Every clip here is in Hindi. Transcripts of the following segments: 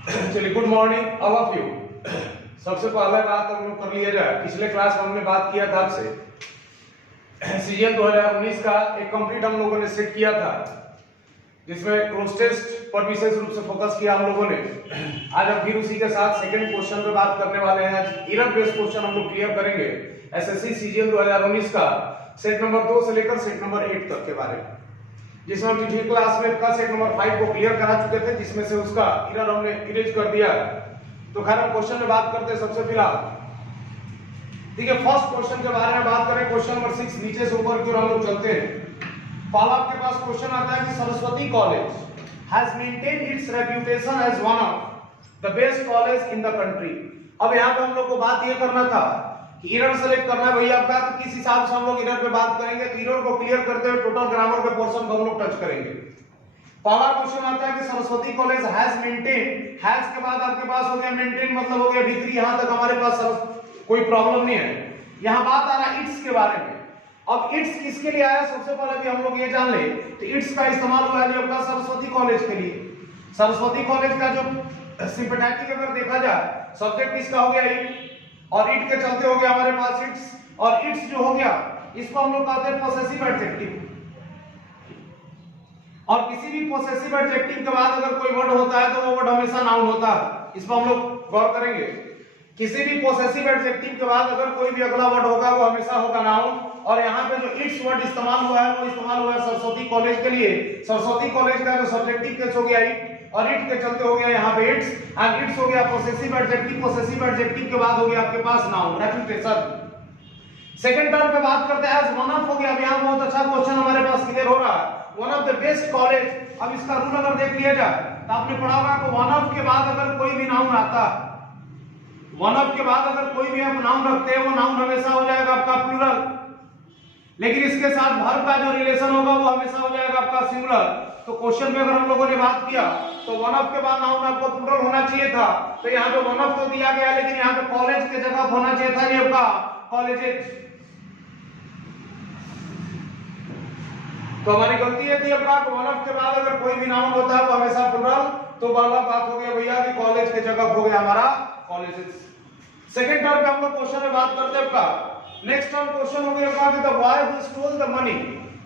चलिए, good morning all of you. सबसे पहले बात हम लोग कर लिया जाए, पिछले क्लास में हमने बात किया था आपसे सीजन 2019 का एक कंप्लीट हम लोगों ने सेट किया था, जिसमें क्रॉस टेस्ट पर विशेष रूप से फोकस किया हम लोगों ने। आज हम फिर उसी के साथ सेकंड क्वेश्चन पे बात करने वाले हैं। आज इरर बेस्ड क्वेश्चन हम लोग क्लियर करेंगे एसएससी सीजन 2019 का सेट नंबर 2 से लेकर सेट नंबर 8 तक के बारे में, जिसमें हम पिछली क्लास में का सेट नंबर 5 को क्लियर करा चुके थे, जिसमें से उसका इरर हमने इरेज कर दिया। तो खैर हम क्वेश्चन में बात करते हैं सबसे फिलहाल। ठीक है, फर्स्ट क्वेश्चन के बारे में बात करें, क्वेश्चन नंबर 6 नीचे से ऊपर की ओर हम लोग चलते हैं। पहला आपके पास क्वेश्चन आता है कि Saraswati college has maintained its reputation as one of the best college in the country. अब यहां पे हम लोग को बात ये करना था कि इरर सेलेक्ट करना है भैया आपका, तो किस हिसाब से हम लोग इरर पे बात करेंगे। तो इरर को क्लियर करते हुए टोटल ग्रामर के पोर्शन को हम लोग टच करेंगे। पहला क्वेश्चन आता है कि Saraswati college has maintain, has के बाद आपके पास हो गया मेंटेन, मतलब हो गया भीतरी, यहां तक हमारे पास कोई प्रॉब्लम नहीं है। यहां बात आ रहा है इट्स के बारे में। अब इट्स किसके लिए आया, सबसे पहले भी हम लोग ये जान ले, तो इट्स का इस्तेमाल हुआ है आपका सरस्वती कॉलेज के लिए। सरस्वती कॉलेज का जो सिंपैथेटिक अगर देखा जाए, सब्जेक्ट इसका हो गया इट, और इट के चलते हो गया हमारे पास इट्स, और इट्स जो हो गया इसको हम लोग कहते हैं पोसेसिव एडजेक्टिव। और किसी भी पोसेसिव एडजेक्टिव के बाद अगर कोई वर्ड होता है तो वो वर्ड हमेशा नाउन होता है। इस पर हम लोग गौर करेंगे। किसी भी पोसेसिव एडजेक्टिव के बाद अगर कोई भी अगला वर्ड होगा वो हमेशा होगा नाउन। और यहाँ पे जो इट्स वर्ड इस्तेमाल हुआ है वो इस्तेमाल हुआ है सरस्वती कॉलेज के लिए। सरस्वती कॉलेज का जो सब्जेक्टिव केस हो गया इट, और इट के चलते हो गया यहाँ पे इट्स, एंड इट्स हो गया पोसेसिव एडजेक्टिव। पोसेसिव एडजेक्टिव के बाद हो गया आपके पास नाउन, रेप्यूटेशन। सेकंड टर्म पे बात करते हैं, एज वन ऑफ हो गया। अब यहाँ बहुत अच्छा क्वेश्चन हमारे पास क्लियर हो रहा है, one of the best college. अब इसका रूल अगर देख लिया जाए तो आपने पढ़ा होगा कि वन ऑफ के बाद अगर कोई भी नाउन आता है, वन ऑफ के बाद अगर कोई भी आप नाउन रखते हैं वो नाउन हमेशा हो जाएगा आपका प्लूरल, लेकिन इसके साथ वर्ब का जो रिलेशन होगा वो हमेशा हो जाएगा आपका सिंगुलर। तो क्वेश्चन में अगर हम लोगों ने बात किया तो वन ऑफ के बाद नाउन आपको प्लूरल होना चाहिए था, तो यहाँ पे वन ऑफ तो दिया गया, लेकिन यहाँ पे कॉलेज के जगह होना चाहिए था ये आपका कॉलेजेस। तो हमारी गलती है थी आपका, वन ऑफ के बाद अगर कोई भी नाउन होता है वो हमेशा प्लूरल। तो वाला बात हो गया भैया कि कॉलेज के जगह हो गया हमारा कॉलेजेस। सेकंड टर्म पे हम लोग क्वेश्चन में बात करते हैं आपका। नेक्स्ट टर्म क्वेश्चन हो गया आपका कि the boy who stole the money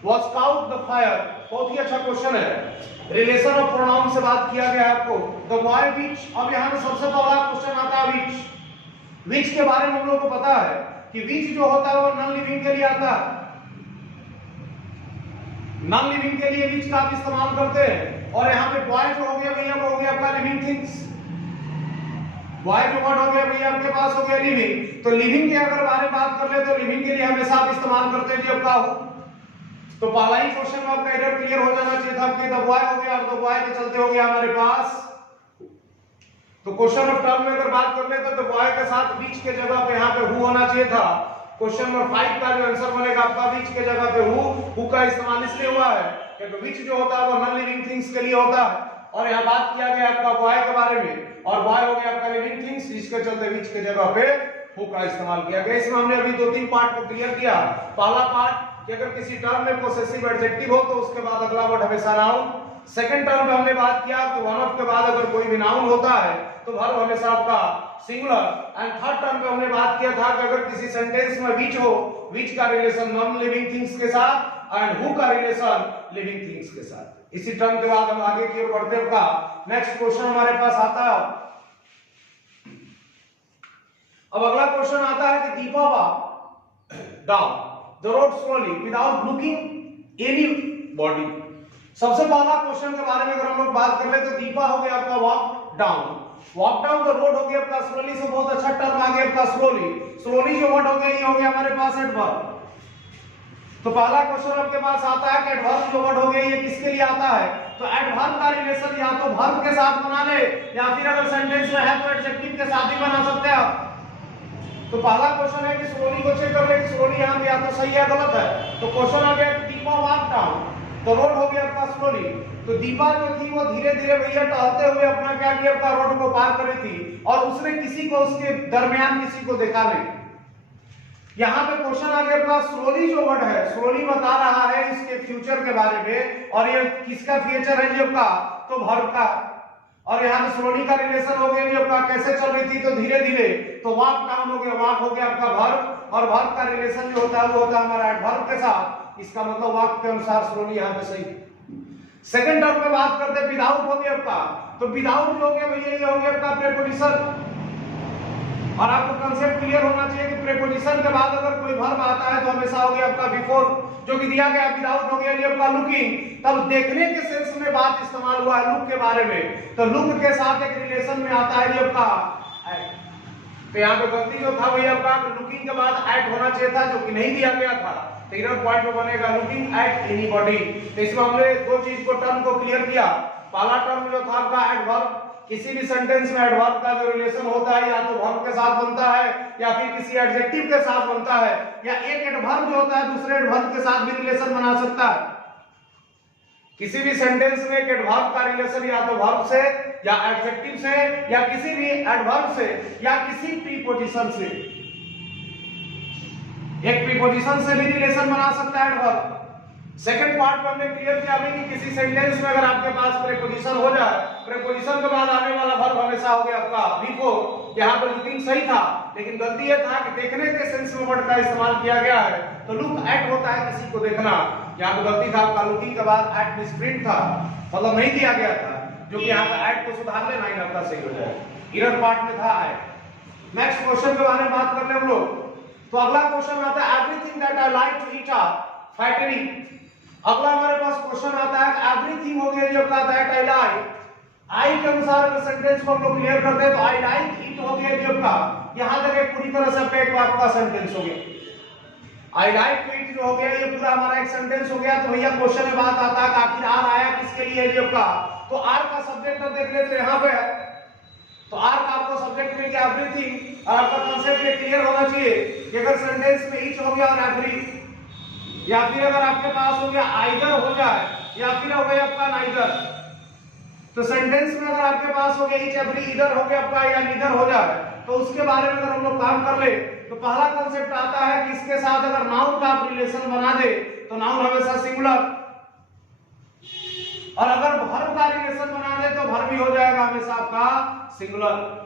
was cout the fire. बहुत ही अच्छा क्वेश्चन है। रिलेशन ऑफ प्रोनाउन से बात किया गया है आपको, द बॉय व्हिच। अब यहां पे सबसे पहला क्वेश्चन आता है व्हिच। व्हिच के बारे में हम लोग को पता है कि व्हिच जो होता है वो नॉन लिविंग के लिए आता है। नॉन लिविंग के लिए व्हिच का आप इस्तेमाल करते हैं। और यहाँ पे बॉय जो हो गया भैया वो हो गया आपका लिविंग थिंग्स। बॉय जो वर्ड हो गया भैया आपके पास हो गया लिविंग। तो लिविंग के अगर बारे में बात कर ले तो लिविंग के लिए हमेशा आप इस्तेमाल करते हैं जब का हो। तो पहला ही क्वेश्चन में आपका इधर क्लियर हो जाना चाहिए था कि द बॉय हो गया, और द बॉय के चलते हो गया हमारे पास। तो क्वेश्चन ऑफ टर्म में अगर बात कर ले तो द बॉय के साथ व्हिच के जगह पे यहाँ पे हु होना चाहिए था। क्वेश्चन नंबर 5 का जो आंसर बनेगा आपका व्हिच के जगह पे हु का इस्तेमाल इसलिए हुआ है क्योंकि व्हिच जो होता है वो नॉन लिविंग थिंग्स के लिए होता है, और यहाँ बात किया गया आपका बॉय के बारे में, और बॉय हो गया आपका लिविंग थिंग्स, जिसके चलते व्हिच के जगह पे हु का इस्तेमाल किया गया। इसमें हमने अभी 2-3 पार्ट को क्लियर किया। पहला पार्ट कि अगर किसी टर्म में पोसेसिव एडजेक्टिव हो तो उसके बाद अगला वर्ड हमेशा नाउन। सेकंड टर्म में हमने बात किया कि वन ऑफ के बाद अगर कोई भी नाउन होता है तो वर्ब हमेशा आपका सिंगुलर। एंड थर्ड टर्म में हमने बात किया था कि अगर किसी सेंटेंस में व्हिच हो, व्हिच का रिलेशन नॉन लिविंग थिंग्स के साथ एंड हु का रिलेशन लिविंग थिंग्स के साथ। इसी टर्म के बाद हम आगे की ओर बढ़ते हैं। का नेक्स्ट क्वेश्चन हमारे पास आता है। अब अगला क्वेश्चन आता है कि Deepa walk down the road slowly without looking any body. सबसे पहला क्वेश्चन के बारे में अगर हम लोग बात कर ले तो दीपा हो गया आपका वॉक डाउन द रोड हो गया आपका स्लोली से बहुत अच्छा टर्म आ गया आपका स्लोली। स्लोली जो वर्ड हो गया ये हो गया हमारे पास एडवर्ब। तो पहला क्वेश्चन आपके पास आता है कि एडवर्ब जो वर्ड हो गया ये किसके लिए आता है। तो एडवर्ब का रिलेशन या तो वर्ब के साथ बना ले, या फिर अगर सेंटेंस में है तो एडजेक्टिव के साथ भी बना सकते हैं आप। तो पहला क्वेश्चन है कि स्लोली को चेक कर ले कि स्लोली यहाँ पे या तो सही है गलत है। तो क्वेश्चन आ गया दीपा वॉक डाउन तो रोड हो गया आपका स्लोली। तो दीपा जो थी वो धीरे धीरे भैया टहलते हुए अपना क्या किया आपका रोड को पार करी थी, और उसने किसी को उसके दरमियान किसी को देखा नहीं। यहाँ पे क्वेश्चन आ गया आपका स्लोली जो वर्ड है, स्लोली बता रहा है इसके फ्यूचर के बारे में, और ये किसका फ्यूचर है जी आपका, तो वर्ब का। और यहाँ पे स्लोली का रिलेशन हो गया, आपका कैसे चल रही थी, तो धीरे धीरे, तो वॉक डाउन हो गया, वॉक हो गया आपका वर्ब, और वर्ब का रिलेशन जो होता है वो होता है हमारा एडवर्ब के साथ, इसका मतलब वाक्य के अनुसार स्लोली यहाँ पे सही। सेकंड टर्म में बात करते हैं विदाउट हो गया आपका, तो विदाउट जो हो गया भैया ये हो गया आपका प्रीपोजिशन, और आपको कंसेप्ट क्लियर होना चाहिए कि प्रीपोजिशन के बाद अगर कोई वर्ब आता है तो हमेशा हो गया आपका बिफोर, जो कि दिया गया विदाउट हो गया ये आपका लुकिंग, तब देखने के सेंस में बात इस्तेमाल हुआ है लुक के बारे में, तो लुक के साथ एक रिलेशन में आता है ये आपका एट। तो यहाँ पे गलती जो था भैया आपका लुकिंग के बाद एट होना चाहिए था, जो कि नहीं दिया गया था, तो इधर पॉइंट में बनेगा लुकिंग एट एनीबॉडी। तो इसमें हमने दो चीज को टर्म को क्लियर किया, पहला टर्म जो था आपका एडवर्ब, किसी भी सेंटेंस में एडवर्ब का जो रिलेशन होता है या तो वर्ब के साथ बनता है या फिर किसी एडजेक्टिव के साथ बनता है, या एक एडवर्ब जो होता है दूसरे एडवर्ब के साथ भी रिलेशन बना सकता है। किसी भी सेंटेंस में एक एडवर्ब का रिलेशन या तो वर्ब से या एडजेक्टिव से या किसी भी एडवर्ब से या किसी प्रीपोजिशन से, एक प्रीपोजिशन से भी रिलेशन बना सकता है एडवर्ब। सेकंड पार्ट में हमने क्लियर किया कि किसी सेंटेंस में अगर आपके पास प्रीपोजिशन हो जाए, प्रीपोजिशन के बाद आने वाला वर्ब हमेशा हो गया आपका बिफोर। यहाँ पर लुकिंग सही था, लेकिन गलती यह था कि देखने के सेंस में वर्ड का इस्तेमाल किया गया है, तो लुक एट होता है किसी को देखना, यहाँ पर गलती था आपका लुकिंग के बाद एट मिसप्रिंट था, मतलब नहीं दिया गया था, जो कि यहाँ पर एट को सुधार लेना ही आपका सही हो जाए, इरर पार्ट में था एट। नेक्स्ट क्वेश्चन के बारे में बात करते हैं हम लोग, तो अगला क्वेश्चन आता है everything that I like to eat are fattening. अगला हमारे पास क्वेश्चन आता है एवरीथिंग हो गया जो का दैट आई लाइक, आई के अनुसार अगर सेंटेंस को हम लोग क्लियर करते हैं तो आई लाइक इट हो गया जो का, यहां तक एक पूरी तरह से एक वाक्य का सेंटेंस हो गया। आई लाइक इट जो हो गया ये पूरा हमारा एक सेंटेंस हो गया। तो भैया क्वेश्चन में बात आता है कि आखिर आर आया किसके लिए जो का, तो आर का सब्जेक्ट देख लेते यहां पे, तो आर का आपको सब्जेक्ट में क्या एवरीथिंग, और आपका कांसेप्ट ये क्लियर होना चाहिए कि अगर सेंटेंस में ईच हो गया और एवरी, या फिर अगर आपके पास हो गया आइदर हो जाए या फिर हो गया आपका नाइदर, तो सेंटेंस में अगर आपके पास हो गया ईच एवरी इधर हो गया आपका या नीदर हो जाए, तो उसके बारे में अगर हम लोग काम कर ले तो पहला कांसेप्ट आता है कि इसके साथ अगर नाउन का आप रिलेशन बना दे तो नाउन हमेशा सिंगुलर, और अगर वर्ब का रिलेशन बना दे तो वर्ब भी हो जाएगा हमेशा आपका सिंगुलर।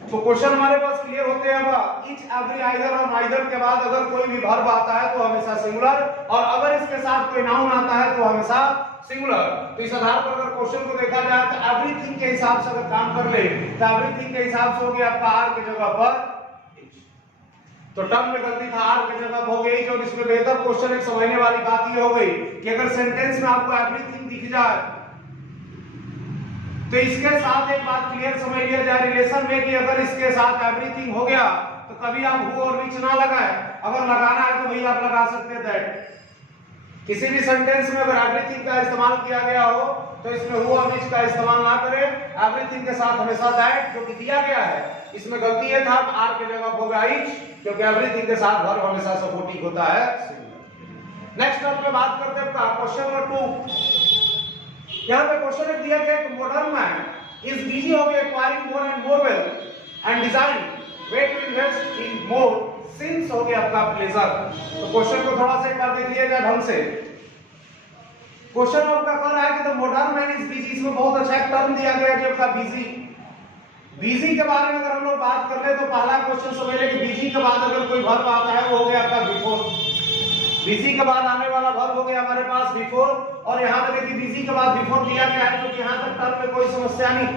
तो क्वेश्चन हमारे पास क्लियर होते हैं अब ईच एवरी आइदर और नाइदर के बाद अगर कोई भी वर्ब आता है तो हमेशा सिंगुलर, और अगर इसके साथ कोई नाउन आता है तो हमेशा सिंगुलर। तो इस आधार पर अगर क्वेश्चन को देखा जाए तो एवरीथिंग के हिसाब से अगर काम कर ले तो एवरीथिंग के हिसाब से हो गया आपका आर की जगह पर ईच, तो टर्म में गलती था आर की जगह हो गई। और इसमें बेहतर क्वेश्चन एक समझने वाली बात ये हो गई कि अगर सेंटेंस में आपको एवरीथिंग दिख जाए तो इसके साथ एक बात क्लियर समझ लिया जाए रिलेशन में कि अगर इसके साथ एवरीथिंग हो गया तो कभी आप हु और विच ना लगाए, अगर लगाना है तो भैया आप लगा सकते हैं दैट। किसी भी सेंटेंस में अगर एवरीथिंग का इस्तेमाल किया गया हो तो इसमें हु और विच का इस्तेमाल ना करें, एवरीथिंग के साथ हमेशा दैट जो कि दिया गया है। इसमें गलती ये था आर के जगह होगा ईच, क्योंकि एवरीथिंग के साथ वर्ब हमेशा सपोर्टिव होता है। नेक्स्ट टर्म पे बात करते हैं क्वेश्चन नंबर 2। यहाँ पे क्वेश्चन दिया गया कि मॉडर्न मैन इज बिजी हो गया acquiring more and more wealth and design way to invest in more since हो गया आपका प्लेजर। तो क्वेश्चन को थोड़ा सा एक बार देख लिया जाए ढंग से। क्वेश्चन आपका कह रहा है कि the modern man is busy, इसमें बहुत अच्छा एक टर्म दिया गया है आपका बिजी। बिजी के बारे में अगर हम लोग बात कर ले तो पहला क्वेश्चन समझ ले कि बिजी के बाद अगर कोई वर्ब आता है वो हो गया आपका बिफोर, बिजी के बाद आने वाला वर्ब हो गया हमारे पास बिफोर, और यहाँ पे देखिए बिजी के बाद बिफोर दिया गया है तो यहाँ तक टर्म में कोई समस्या नहीं।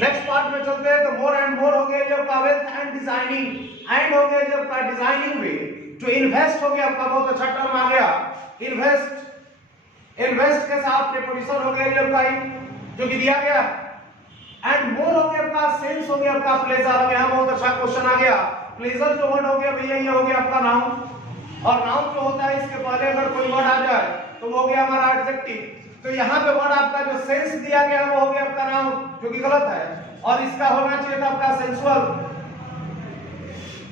नेक्स्ट पार्ट में चलते हैं तो मोर एंड मोर हो गया जब का वेल्थ एंड डिजाइनिंग, एंड हो गया जब का डिजाइनिंग में जो इन्वेस्ट हो गया आपका बहुत अच्छा टर्म आ गया इन्वेस्ट, इन्वेस्ट के साथ प्रीपोजिशन हो गया जब का जो कि दिया गया, एंड मोर हो गया आपका सेंस हो गया आपका प्लेजर। यहाँ बहुत अच्छा क्वेश्चन आ गया, प्लेजर जो वर्ड हो गया भैया ये हो गया आपका नाउन, और नाउन जो होता है इसके पहले अगर कोई वर्ड आ जाए तो वो हो गया हमारा एडजेक्टिव। तो यहाँ पे वर्ड आपका जो सेंस दिया गया वो हो गया आपका नाउन जो कि गलत है, और इसका होना चाहिए था आपका सेंसुअल,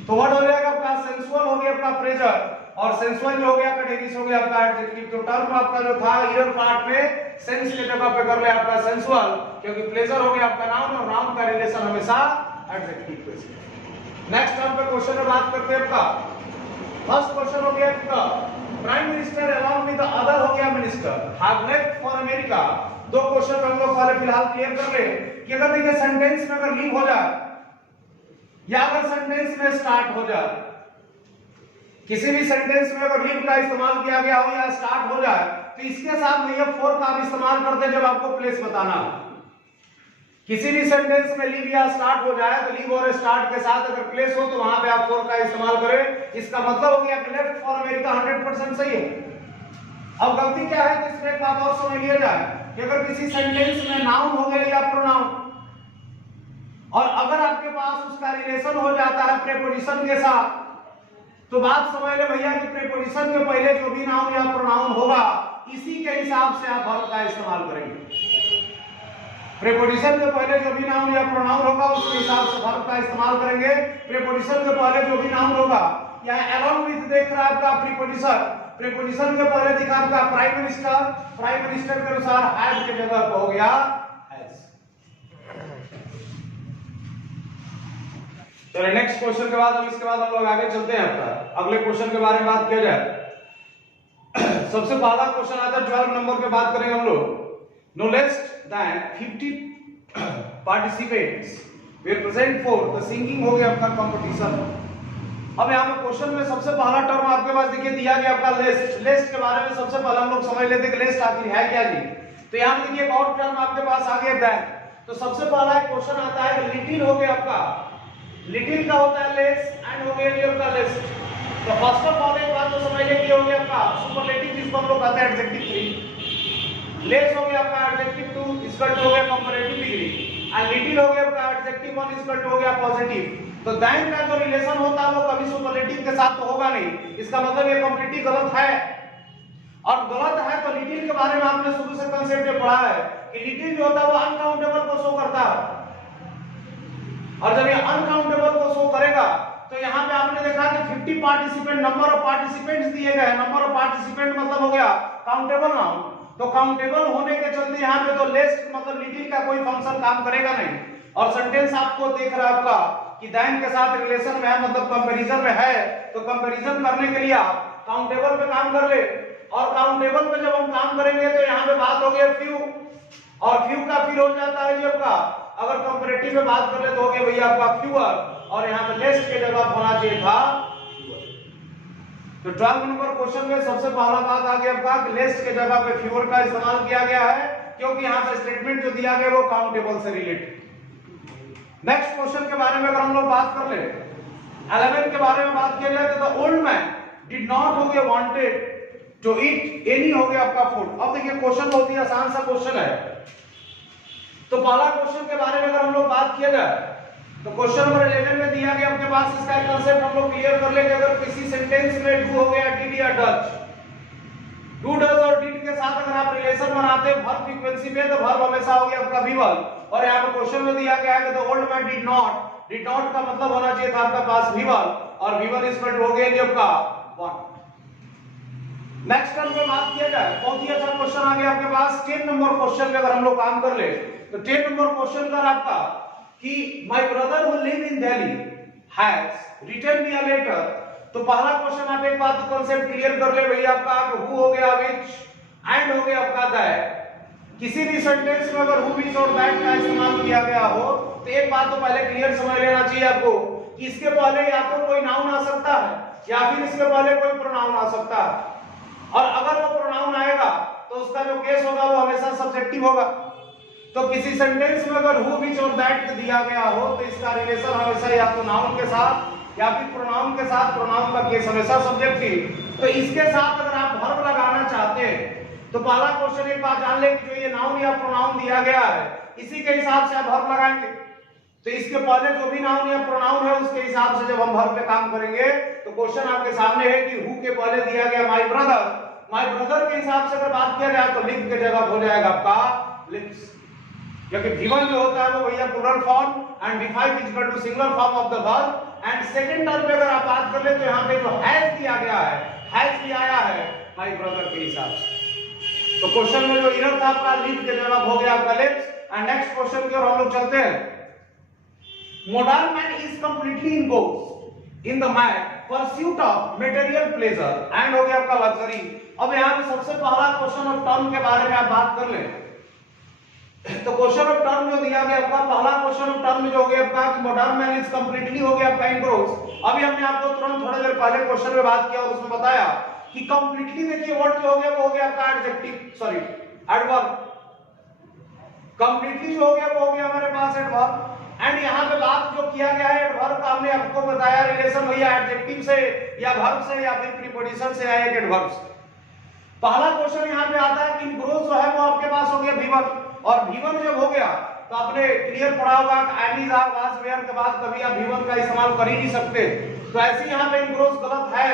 तो वर्ड हो जाएगा आपका सेंसुअल हो गया आपका प्लेजर, और सेंसुअल जो हो गया आपका डेरिस हो गया आपका एडजेक्टिव। तो टर्म आपका जो था इधर पार्ट में सेंस की जगह पे कर ले आपका सेंसुअल, क्योंकि प्लेजर हो गया आपका नाउन और नाउन का रिलेशन हमेशा एडजेक्टिव पे से। नेक्स्ट टर्म पे क्वेश्चन में बात करते हैं आपका फर्स्ट क्वेश्चन हो गया आपका prime minister along with the other हो गया minister have left for America। दो क्वेश्चन हम लोग पहले फिलहाल क्लियर कर ले कि अगर देखिए सेंटेंस में अगर लीव हो जाए या अगर सेंटेंस में स्टार्ट हो जाए, किसी भी सेंटेंस में अगर लीव का इस्तेमाल किया गया हो या स्टार्ट हो जाए तो इसके साथ भैया फोर का आप इस्तेमाल करते हैं जब आपको प्लेस बताना हो। किसी भी सेंटेंस में लीव या स्टार्ट हो जाए तो लीव और स्टार्ट के साथ अगर प्लेस हो तो वहां पे आप फोर का इस्तेमाल करें। इसका मतलब हो गया कि लेफ्ट फॉर अमेरिका 100% सही है। अब गलती क्या है तो इसमें एक बात और समझ लिया जाए कि अगर किसी सेंटेंस में नाउन हो गया या प्रोनाउन और अगर आपके पास उसका रिलेशन हो जाता है प्रीपोजिशन के साथ तो बात समझ ले भैया कि प्रीपोजिशन के पहले जो भी नाउन या प्रोनाउन होगा इसी के हिसाब से आप वर्ब का इस्तेमाल करेंगे। प्रीपोजिशन के पहले जो भी नाउन या प्रोनाउन होगा उसके हिसाब से वर्ब का इस्तेमाल करेंगे। प्रीपोजिशन के पहले जो भी नाउन होगा यहाँ अलोंग विद देख रहा है आपका प्रीपोजिशन, प्रीपोजिशन के पहले दिखा आपका प्राइम मिनिस्टर, प्राइम मिनिस्टर के अनुसार हैज की जगह पर हो गया हैज। चलिए नेक्स्ट क्वेश्चन के बाद इसके बाद हम लोग आगे चलते हैं। आपका अगले क्वेश्चन के बारे में बात किया जाए। सबसे पहला क्वेश्चन आता है 12 नंबर पे बात करेंगे हम लोग। No less than 50 participants were present for the singing हो गया आपका कंपटीशन। अब यहाँ पे क्वेश्चन में सबसे पहला टर्म आपके पास देखिए दिया गया आपका लिस्ट। लिस्ट के बारे में सबसे पहले हम लोग समझ लेते हैं कि लिस्ट आखिर है क्या जी। तो यहाँ पे देखिए एक और टर्म आपके पास आ गया दैन। तो सबसे पहला एक क्वेश्चन आता है कि लिटिल हो गया आपका, लिटिल का होता है लेस एंड हो गया आपका लिस्ट। तो फर्स्ट ऑफ ऑल एक बात तो समझ ले कि हो गया आपका सुपरलेटिव जिसको हम लोग कहते हैं एडजेक्टिव 3, लेस हो गया आपका एडजेक्टिव 2 इसका हो गया कंपैरेटिव डिग्री एंड लिटिल हो गया आपका एडजेक्टिव 1 इसका हो गया पॉजिटिव। तो दैन का जो रिलेशन होता है वो कभी सुपरलेटिव के साथ तो होगा नहीं। इसका मतलब ये कंप्लीटली गलत है और गलत है। तो लिटिल के बारे में आपने शुरू से कांसेप्ट में पढ़ा है कि लिटिल जो होता है वो अनकाउंटेबल को शो करता है और जब ये अनकाउंटेबल को शो करेगा तो यहाँ पे आपने देखा कि 50 पार्टिसिपेंट नंबर ऑफ पार्टिसिपेंट्स दिए गए हैं। नंबर ऑफ पार्टिसिपेंट मतलब हो गया काउंटेबल नाउन। तो काउंटेबल होने के चलते यहाँ पे तो लेस मतलब लिटिल का कोई फंक्शन काम करेगा नहीं। और सेंटेंस आपको देख रहा है आपका कि दैन के साथ रिलेशन में है मतलब कंपैरिजन में है। तो कंपैरिजन करने के लिए आप काउंटेबल पे काम कर ले और काउंटेबल पे जब हम काम करेंगे तो यहाँ पे बात हो गया फ्यू और फ्यू का फिर हो जाता है जी आपका अगर कंपैरेटिव में बात कर ले तो हो गया भैया आपका फ्यूअर और यहाँ पे लेस के जगह होना चाहिए था। तो 12 नंबर क्वेश्चन में सबसे पहला बात आ गया आपका कि लेस के जगह पे फ्यूअर का इस्तेमाल किया गया है क्योंकि यहाँ पे स्टेटमेंट जो दिया गया वो काउंटेबल से रिलेटेड। नेक्स्ट क्वेश्चन के बारे में अगर हम लोग बात कर ले 11 के बारे में बात किया जाए तो ओल्ड मैन डिड नॉट हो गया वांटेड टू ईट एनी हो गया आपका फूड। अब देखिए क्वेश्चन बहुत ही आसान सा क्वेश्चन है। तो पहला क्वेश्चन के बारे में अगर हम लोग बात किया जाए तो क्वेश्चन नंबर 11 में दिया गया आपके पास इसका एक कांसेप्ट हम लोग क्लियर कर लेंगे। अगर किसी सेंटेंस में डू हो गया डिड या डज, डू डज और डिड के साथ अगर आप रिलेशन बनाते हैं वर्ब फ्रीक्वेंसी में तो वर्ब हमेशा हो गया आपका वी वर्ब। और यहाँ पे क्वेश्चन में दिया गया है कि the old man did not का मतलब होना चाहिए था आपका पास वी वर्ब और वी वर्ब इसमें हो गया जब का 1। नेक्स्ट टर्म में बात किया जाए बहुत ही अच्छा क्वेश्चन आ गया आपके पास 10 नंबर क्वेश्चन में अगर हम लोग काम कर ले तो 10 नंबर क्वेश्चन का आपका कि my brother who live in Delhi has written me a letter. तो पहला क्वेश्चन आप एक बात कांसेप्ट क्लियर कर ले भैया आपका हु हो गया व्हिच एंड हो गया आपका दैट। किसी भी सेंटेंस में अगर हु व्हिच और दैट का इस्तेमाल किया गया हो तो एक बात तो पहले क्लियर समझ लेना चाहिए आपको कि इसके पहले या तो कोई नाउन आ सकता है या फिर इसके पहले कोई प्रोनाउन आ सकता है। और अगर वो प्रोनाउन आएगा तो उसका जो केस होगा वो हमेशा सब्जेक्टिव होगा। तो किसी सेंटेंस में अगर हु व्हिच और दैट दिया गया हो तो इसका रिलेशन हमेशा या तो नाउन के साथ या फिर प्रोनाउन के साथ, प्रोनाउन का केस हमेशा सब्जेक्टिव। तो इसके साथ अगर आप वर्ब लगाना चाहते हैं तो पहला क्वेश्चन एक बात जान ले कि जो ये नाउन या प्रोनाउन दिया गया है इसी के हिसाब से आप वर्ब लगाएंगे। तो इसके पहले जो भी नाउन या प्रोनाउन है उसके हिसाब से जब हम वर्ब पे काम करेंगे तो क्वेश्चन आपके सामने है कि हु के पहले दिया गया माय ब्रदर के हिसाब से अगर बात किया जाए तो लिव के जगह हो जाएगा आपका लिव्स। क्योंकि गिवन जो होता है वो भैया plural form and V5 is equal to singular form of the verb. And second term पे अगर आप बात कर ले तो यहाँ पे जो हैज दिया गया है हैज भी आया है माय ब्रदर के हिसाब से। तो क्वेश्चन में जो इरर था आपका लिव के जगह हो गया आपका लिव्स। एंड नेक्स्ट क्वेश्चन की ओर हम लोग चलते हैं। Modern man is completely engulfed in the main pursuit of material pleasure and हो गया आपका लग्जरी। अब यहाँ पे सबसे पहला क्वेश्चन ऑफ टर्म के बारे में आप बात कर ले तो क्वेश्चन ऑफ टर्म जो दिया गया आपका, पहला क्वेश्चन ऑफ टर्म जो हो गया आपका कि मॉडर्न मैन इज कंप्लीटली हो गया आपका इनग्रोस। अभी हमने आपको तुरंत थोड़ी देर पहले क्वेश्चन में बात किया और उसमें बताया कि कंप्लीटली देखिए वर्ड जो हो गया वो हो गया आपका एडजेक्टिव, सॉरी एडवर्ब। कंप्लीटली जो हो गया वो हो गया हमारे पास एडवर्ब। एंड यहाँ पे बात जो किया गया है एडवर्ब का, हमने आपको बताया रिलेशन भैया एडजेक्टिव से या वर्ब से या फिर प्रीपोजिशन से या एक एडवर्ब से। पहला क्वेश्चन यहाँ पे आता है कि इनग्रोस जो है वो आपके पास हो गया V1, और V1 जब हो गया तो आपने क्लियर पढ़ा होगा कि am is are was were के बाद कभी आप V1 का इस्तेमाल कर ही नहीं सकते, तो ऐसे यहाँ पे इनग्रोस गलत है।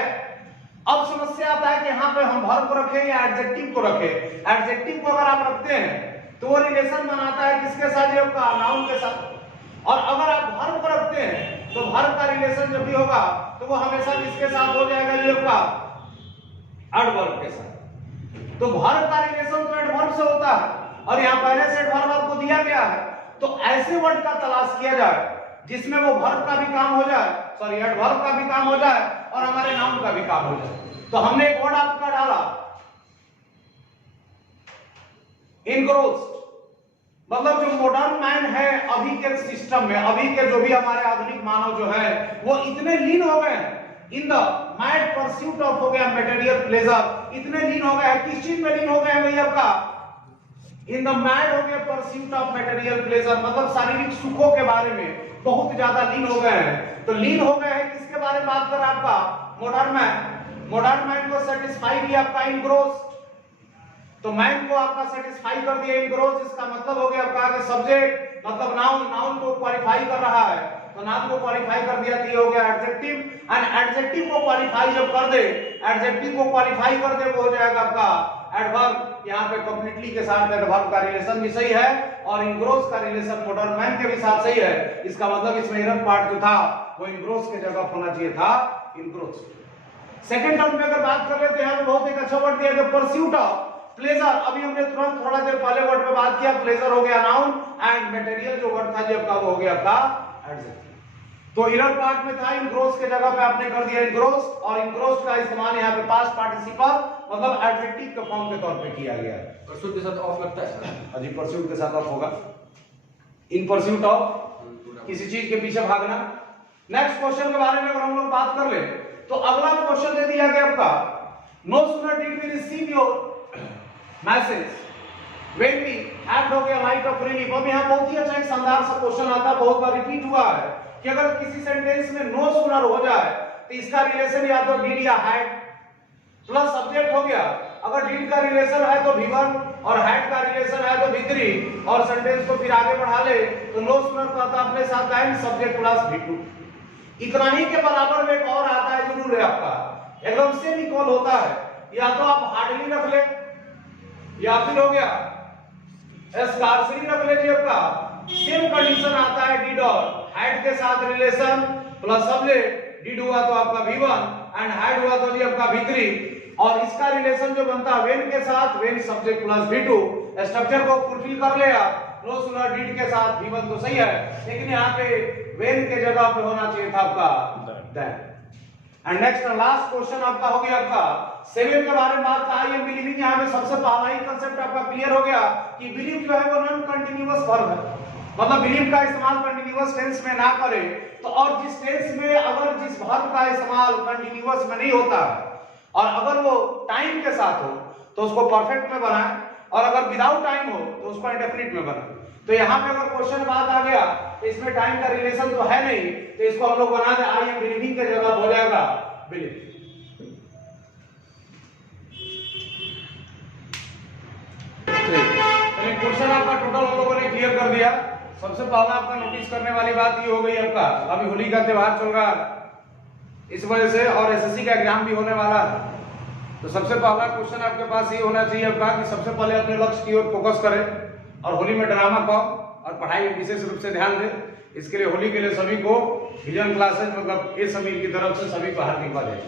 अब समस्या आता है कि यहाँ पे हम वर्ब को रखें या एडजेक्टिव को रखें। एडजेक्टिव को अगर आप रखते हैं तो वो रिलेशन बनाता है किसके साथ, ये आपका नाउन के साथ, और अगर आप वर्ब को रखते हैं तो वर्ब का रिलेशन जब भी होगा तो वो हमेशा किसके साथ हो जाएगा, ये आपका एडवर्ब के साथ। तो वर्ब का रिलेशन तो एडवर्ब से होता है और यहाँ पहले से एडवर्ब आपको दिया गया है, तो ऐसे वर्ड का तलाश किया जाए जिसमें वो वर्ब का भी काम हो जाए, सॉरी एडवर्ब का भी काम हो जाए और हमारे नाउन का भी काम हो जाए। तो हमने एक वर्ड आपका डाला इनग्रोस्ड, मतलब जो मॉडर्न मैन है अभी के सिस्टम में, अभी के जो भी हमारे आधुनिक मानव जो है वो इतने लीन हो गए in the mad pursuit of हो गया मटेरियल प्लेजर, इतने लीन हो गए हैं, किस चीज में लीन हो गए हैं भैया आपका, इन द मैड हो गया परस्यूट ऑफ मटेरियल प्लेजर, मतलब शारीरिक सुखों के बारे में बहुत ज्यादा लीन हो गए हैं। तो लीन हो गए हैं किसके बारे में बात कर रहा है आपका, मॉडर्न मैन। मॉडर्न मैन को सेटिस्फाई किया आपका इनग्रोस, तो मैन को आपका सेटिस्फाई कर दिया इनग्रोस, इसका मतलब हो गया आपका कि सब्जेक्ट मतलब नाउन, नाउन को क्वालिफाई कर रहा है, तो नाउन को क्वालिफाई कर दिया तो ये हो गया एडजेक्टिव। एंड एडजेक्टिव को क्वालिफाई जब कर दे, एडजेक्टिव को क्वालिफाई कर दे वो हो जाएगा आपका एडवर्ब। यहाँ पे कंप्लीटली के साथ एडवर्ब का रिलेशन भी सही है और इनग्रोस का रिलेशन मॉडर्न मैन के भी साथ सही है। इसका मतलब इसमें इनर पार्ट जो था वो इनग्रोस के जगह होना चाहिए था इनग्रोस। सेकंड टर्म में अगर बात कर लेते हैं तो बहुत एक अच्छा वर्ड दिया गया परस्यूट ऑफ प्लेजर। अभी हमने तुरंत थोड़ा देर पहले वर्ड पे बात किया, प्लेजर हो गया नाउन एंड मटेरियल जो वर्ड था जब का वो हो गया आपका एडजेक्टिव। तो इनर पार्ट में था इनग्रोस के जगह पे आपने कर दिया इनग्रोस, और इनग्रोस का इस्तेमाल यहाँ पे पास्ट पार्टिसिपल मतलब एडजेक्टिव के फॉर्म के तौर पे किया गया है। परस्यूट के साथ ऑफ लगता है सर? जी परस्यूट के साथ ऑफ होगा, इन परस्यूट ऑफ किसी चीज के पीछे भागना। नेक्स्ट क्वेश्चन के बारे में अगर हम लोग बात कर ले तो अगला क्वेश्चन दे दिया गया आपका, no sooner did we receive your message when we had हो गया लाइट ऑफ रिलीफ। अब यहाँ बहुत ही अच्छा एक शानदार सा क्वेश्चन आता है, बहुत बार रिपीट हुआ है कि अगर किसी सेंटेंस में नो सूनर हो जाए तो इसका रिलेशन या तो डिड या हैड प्लस सब्जेक्ट हो गया। अगर डिड का रिलेशन है तो V1 और हैड का रिलेशन है तो V3, और सेंटेंस को फिर आगे बढ़ा ले तो नो सूनर का था अपने साथ एंड सब्जेक्ट प्लस V2। इतना ही के बराबर में एक और आता है जो रूल है आपका, एकदम सेम इक्वल होता है, या तो आप हार्डली रख ले या फिर हो गया स्कार्सली रख लीजिए। आपका सेम कंडीशन आता है डिड और हैड के साथ रिलेशन प्लस सब्जेक्ट, डिड हुआ तो आपका V1 एंड हैड हुआ तो जी आपका V3, और इसका रिलेशन जो बनता है व्हेन के साथ, when subject plus V2। Structure को फुलफिल कर लिया, नो सूनर डिड के साथ V1 तो सही है, लेकिन यहाँ पे व्हेन के जगह पे होना चाहिए था आपका than. And next last question आपका हो गया आपका सेवन के बारे में बात था, आई एम बिलीविंग। यहाँ पे सबसे पहला ही कांसेप्ट आपका क्लियर हो गया कि बिलीव जो है वो नॉन कंटीन्यूअस वर्ब है, मतलब बिलीव का इस्तेमाल कंटीन्यूअस टेंस में ना करे तो, और जिस टेंस में अगर जिस वर्ब का इस्तेमाल कंटीन्यूअस में नहीं होता और अगर वो टाइम के साथ हो तो उसको परफेक्ट में बनाए, और अगर विदाउट टाइम हो तो उसको इंडेफिनिट में बनाए। तो यहाँ पे अगर क्वेश्चन बात आ गया तो इसमें टाइम का रिलेशन तो है नहीं, तो इसको हम लोग बना दे आई एम बिलीविंग के जगह हो जाएगा बिलीव। चलिए क्वेश्चन आपका टोटल हम लोगों ने क्लियर कर दिया। सबसे पहला आपका नोटिस करने वाली बात ये हो गई आपका, अभी होली का त्योहार चल रहा है इस वजह से, और एसएससी का एग्जाम भी होने वाला है, तो सबसे पहला क्वेश्चन आपके पास ये होना चाहिए आपका कि सबसे पहले अपने लक्ष्य की ओर फोकस करें और होली में ड्रामा कम और पढ़ाई में विशेष रूप से ध्यान दें। इसके लिए होली के लिए सभी को विजन क्लासेज मतलब ए समीर की तरफ से सभी को हार्दिक बधाई।